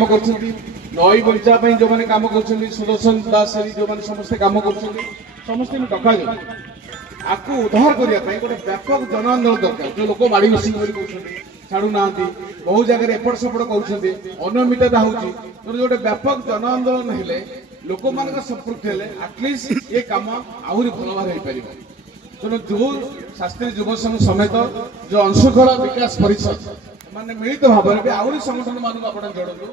काम कर नई बगीचा जो मैंने काम कर सुदर्शन दास जो मैंने समस्ते काम कर समस्त डका जाए आपको उद्धार करने गोटे व्यापक जन आंदोलन दरकार जो लोक माड़ी बस छाड़ू ना बहु जगह एपट सेपट कर अनियमितता होती गोटे व्यापक जन आंदोलन हेले लोक मान संपृक्त हेले आटलिस्ट ये कम आहरी भल भाव हो पार तेणु जो शास्त्री युव संघ समेत जो अंशुखला विकास परिषद माने मिलित भाव में आहरी संगठन मानक आप जोड़ू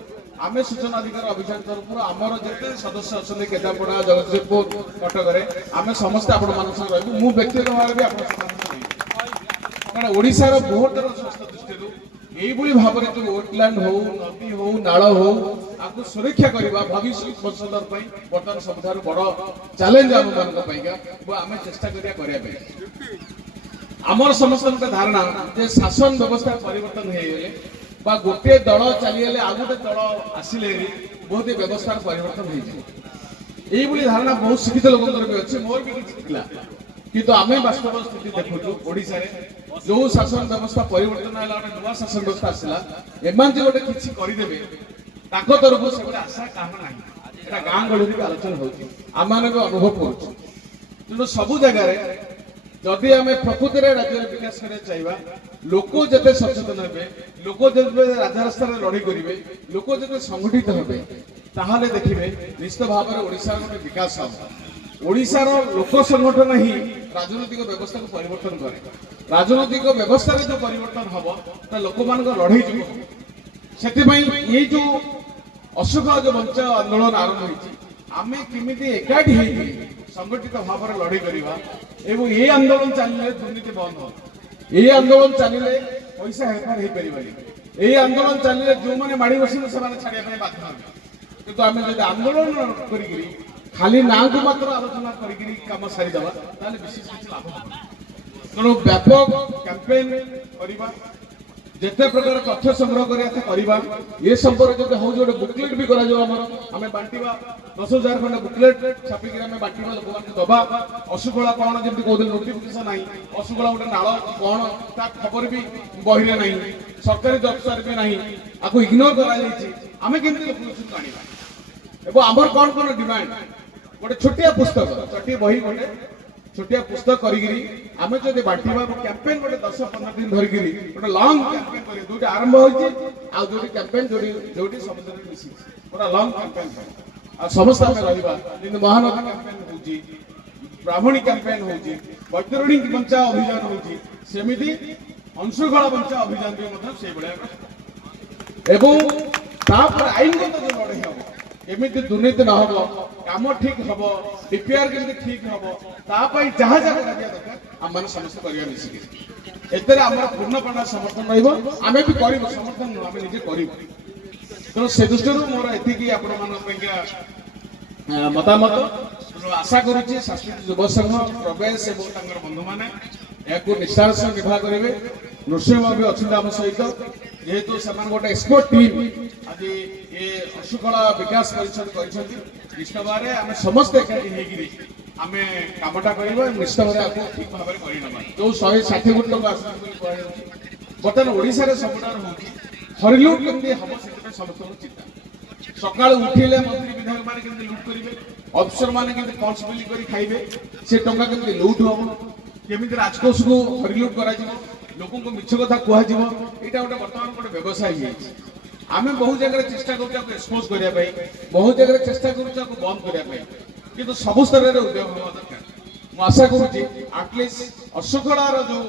आम सूचना अधिकार अभियान तरफ आमर जिते सदस्य अच्छा केदारपड़ा जगतसिंहपुर कटक आम समस्त आपण रही मु व्यक्तिगत भाव भी कारण ओडिशार बृहत्तर स्वास्थ्य दृष्टि यही भाव में जो वेटलैंड हो नदी हो नाल हो आपको सुरक्षा करवा भविष्य भविष्य बर्तमान सब बड़ चैलेंज आम मानक आम चेष्टा करने आमर समस्त धारणा जे शासन व्यवस्था परिवर्तन हो गोटे दल चलीगले आ गए दल आसिले बहुत व्यवस्था परिवर्तन हो धारणा बहुत शिक्षित लोक भी अच्छे मोर भी किसी किंतु आम वास्तव स्थिति देखु ओडिशा जो शासन व्यवस्था परिवर्तन है गोटे नुआ शासन व्यवस्था आसला एम गोटे किसी करदे तरफ से गोटे आशा कहाँ ना गाँ गहली भी आलोचना होम भी अनुभव कर तेणु सबू जगार जदि आम प्रकृति में राज्य विकास करने चाहिए लोक जिते सचेतन हे लोक जो राजरास्ता लड़ाई करेंगे लोक जो संगठित हे ताहले देखिए निश्चित भाव में ओडिशा गोटे विकास हम ओडिशार लोक संगठन ही राजनैतिक व्यवस्था को परिवर्तन करे राजनैतिक व्यवस्था जो परिवर्तन हम लोक मान लड़ाई जो ये जो असुख जो वंच आंदोलन आरंभ होती आम केमी एकाठी संगठित भाव में लड़ाई करवा एवं ये आंदोलन चलिए दुर्नीति बंद हो ये आंदोलन चलिए पैसा हेरफेर हो पार ये आंदोलन चलिए जो मैंने माड़ी बस छाड़िया बाध्य किंतु आम जो आंदोलन कर खाली ना को मात्र आलोचना कम सारीदे विशेष किसी लाभ तेणु व्यापक कैंपेन करवा जिते प्रकार तथ्य संग्रह करवा ये संपर्क जो हूँ गोटे बुकलेट भी आम बांटा 10,000 खंड बुकलेट छापिक बांटा लोक दबा अशुखला कौन जमी कहते नोटिफिकेशन ना अशुखला गोटे नाल कौन ता खबर भी बही ना सरकारी दफ्तर भी ना आपको इग्नोर करें लोक आने आमर कौन कौन डिमांड गोटे छोटिया पुस्तक छोटी बही गोटे छोटिया पुस्तक करें जो बांटा कैंपेन गोटे 10-15 दिन धरिक गोटे लंग कैंपेन कर जो आरंभ हो कैंपेन जो समुद्र मिसी गोटे लंग कैंपेन आ समस्त आम रहा महानदी कैंपेन हो ब्राह्मणी कैंपेन हो वैतरणी बंचा अभियान होमती अंशुखला बंचा अभियान भी आईनगत जो लड़ाई हम एमती दुर्नीति न हो कम ठीक हम डीपीआर के ठीक हम जहाँ जहाँ दरकार आम मैंने समस्त करवा मिसिक एम पूर्णपण समर्थन रमें भी कर समर्थन नुह आम निजे कर तेणु से दृष्टि मोर एति मतामत आशा करुच्ची शास्त्री युव संघ प्रवेश और बंधु मैंने या निष्ठार सह निर्वाह करेंगे नृसिंह भी अच्छे आम सहित जेहेतु से गोटे एक्सपर्ट टीम आज ये अशुखला विकास परिषद निश्चित भाव आम समस्त एकाठी आम कमटा कर निश्चित भाव ठीक भाव में करना जो 160 कोटी लोक आस बर्तमान ओडिशा सबुठार हूँ हरिलुट केमती हम से समस्त चिंता सका उठिले मंत्री विधायक मैंने केमती लुट करेंगे अफिसर मैंने केमती फल्स बिल कर खाइबे से टंका केमती लुट हम केमती राजकोष को हरिलुट करा लोक मिछ कथा कह यहाँ गोटे बर्तमान गोटे व्यवसाय आम बहुत जगह चेष्टा कर एक्सपोज करने बहुत जगह चेष्टा कर बंद करने कि सब स्तर में उद्योग होगा दरकार आशा करुच्ची आटलिस्ट अशुखलार जो